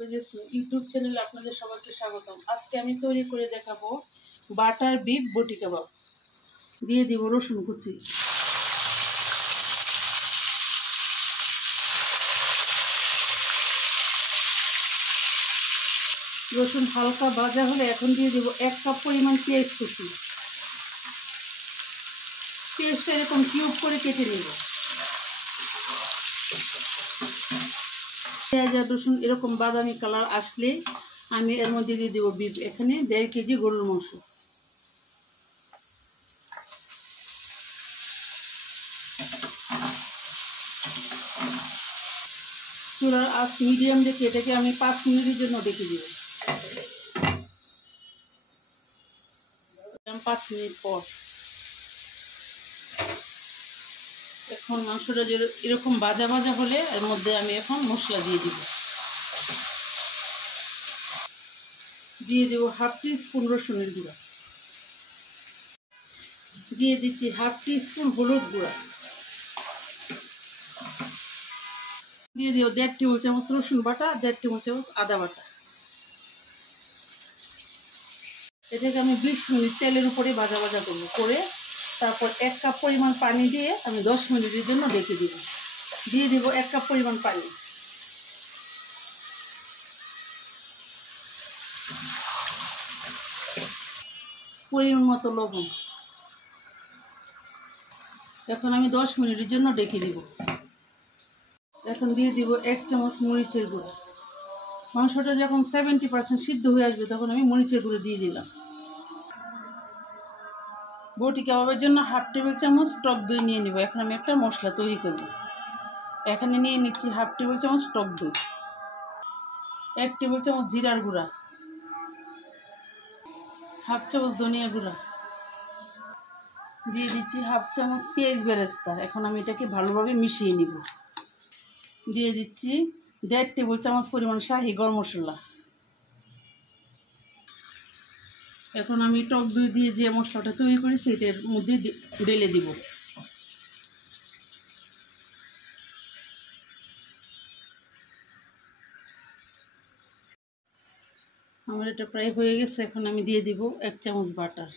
ইউটিউব চ্যানেলে আপনাদের সবাইকে স্বাগতম। আজকে আমি তৈরি করে দেখাবো বাটার বিফ বটি কাবাব। দিয়ে দিব রসুন কুচি, রসুন হালকা ভাজা হলে এখন দিয়ে দেব 1 কাপ পরিমাণ পেঁয়াজ কুচি। পেঁয়াজটা এরকম কিউব করে কেটে নেব। পেঁয়াজ আর রসুন এরকম বাদামি কালার আসলে আমি এর মধ্যে দিয়ে দেবো বিফ। এখানে 1.5 কেজি গরুর মাংস। চুলার আঁচ মিডিয়াম রেখে এটাকে আমি 5 মিনিটের জন্য রেখে দিব। 5 মিনিট পর এখন মাংসটা যে এরকম ভাজা ভাজা হলে এর মধ্যে আমি এখন মশলা দিয়ে দিব। দিয়ে দেবো 1/2 টিস্পুন রসুনের গুঁড়া, দিয়ে দিচ্ছি 1/2 টিস্পুন হলুদ গুঁড়া, দিয়ে দিও 1.5 টেবিল চামচ রসুন বাটা, 1.5 টেবিল চামচ আদা বাটা। এটাকে আমি 20 মিনিট তেলের উপরে ভাজা ভাজা করবো। করে তারপর 1 কাপ পরিমাণ পানি দিয়ে আমি 10 মিনিটের জন্য ঢেকে দিব। দিয়ে দিব 1 কাপ পরিমাণ পানি। পরিমাণ মতো লবণ। এখন আমি 10 মিনিটের জন্য ঢেকে দিব। এখন দিয়ে দিব 1 চামচ মরিচের গুঁড়ো। মাংসটা যখন 70% সিদ্ধ হয়ে আসবে তখন আমি মরিচের গুঁড়ো দিয়ে দিলাম। বটি কাবাবের জন্য 1/2 টেবিল চামচ টক দই নিয়ে নিব। এখন আমি একটা মশলা তৈরি করব। এখানে নিয়ে নিচ্ছি 1/2 টেবিল চামচ টক দই, 1 টেবিল চামচ জিরার গুঁড়া, 1/2 চামচ ধনিয়া গুঁড়া, দিয়ে দিচ্ছি 1/2 চামচ পেঁয়াজ বেরেস্তা। এখন আমি এটাকে ভালোভাবে মিশিয়ে নিব। দিয়ে দিচ্ছি 1.5 টেবিল চামচ পরিমাণ শাহি গরম মশলা। এখন আমি টক দই দিয়ে যে মশলাটা তৈরি করেছি এটার মধ্যে ঢেলে দিব। আমার এটা প্রায় হয়ে গেছে। এখন আমি দিয়ে দিব 1 চামচ বাটার।